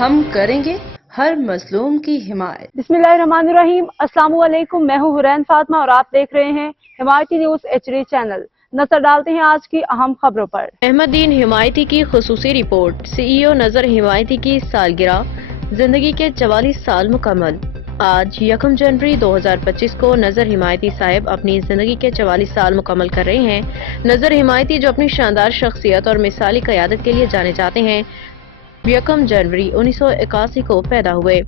ہم کریں گے ہر مظلوم کی حمایت۔ بسم اللہ الرحمن الرحیم۔ السلام علیکم، میں ہوں حرین فاطمہ اور آپ دیکھ رہے ہیں حمایتی نیوز HD چینل۔ نظر ڈالتے ہیں آج کی اہم خبروں پر۔ احمد دین حمایتی کی خصوصی رپورٹ۔ CEO نذر حمایتی کی سالگرہ، زندگی کے 44 سال مکمل۔ آج 1 جنوری 2025 کو نذر حمایتی صاحب اپنی زندگی کے 44 سال مکمل کر رہے ہیں۔ نذر حمایتی جو اپنی شاندار شخصیت اور مثالی قیادت کے لیے جانے جاتے ہیں، 1 جنوری 1981 کو پیدا ہوئے۔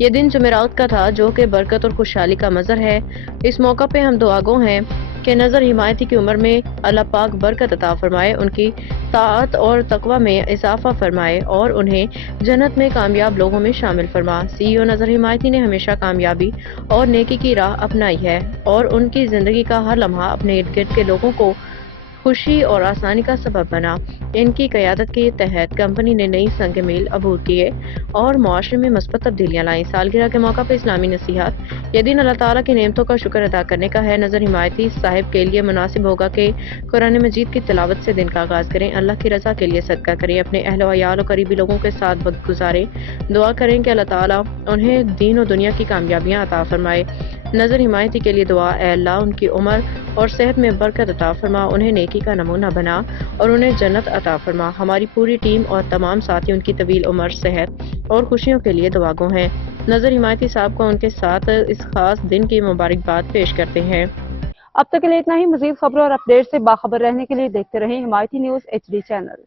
یہ دن جمعرات کا تھا جو کہ برکت اور خوشحالی کا مظہر ہے۔ اس موقع پہ ہم دعا گو ہیں کہ نذر حمایتی کی عمر میں اللہ پاک برکت عطا فرمائے، ان کی طاعت اور تقوی میں اضافہ فرمائے اور انہیں جنت میں کامیاب لوگوں میں شامل فرما۔ CEO نذر حمایتی نے ہمیشہ کامیابی اور نیکی کی راہ اپنائی ہے اور ان کی زندگی کا ہر لمحہ اپنے ارد گرد کے لوگوں کو خوشی اور آسانی کا سبب بنا۔ ان کی قیادت کے تحت کمپنی نے نئی سنگ میل عبور کیے اور معاشرے میں مثبت تبدیلیاں لائیں۔ سالگرہ کے موقع پر اسلامی نصیحت۔ یہ دن اللہ تعالیٰ کی نعمتوں کا شکر ادا کرنے کا ہے۔ نذر حمایتی صاحب کے لیے مناسب ہوگا کہ قرآن مجید کی تلاوت سے دن کا آغاز کریں، اللہ کی رضا کے لیے صدقہ کریں، اپنے اہل و عیال اور قریبی لوگوں کے ساتھ وقت گزاریں، دعا کریں کہ اللہ تعالیٰ انہیں دین و دنیا کی کامیابیاں عطا فرمائے۔ نذر حمایتی کے لیے دعا، اے اللہ ان کی عمر اور صحت میں برکت عطا فرما، انہیں نیکی کا نمونہ بنا اور انہیں جنت عطا فرما۔ ہماری پوری ٹیم اور تمام ساتھی ان کی طویل عمر، صحت اور خوشیوں کے لیے دعا گو ہیں۔ نذر حمایتی صاحب کو ان کے ساتھ اس خاص دن کی مبارکباد پیش کرتے ہیں۔ اب تک کے لیے اتنا ہی۔ مزید خبروں اور اپڈیٹ سے باخبر رہنے کے لیے دیکھتے رہیں حمایتی نیوز HD چینل۔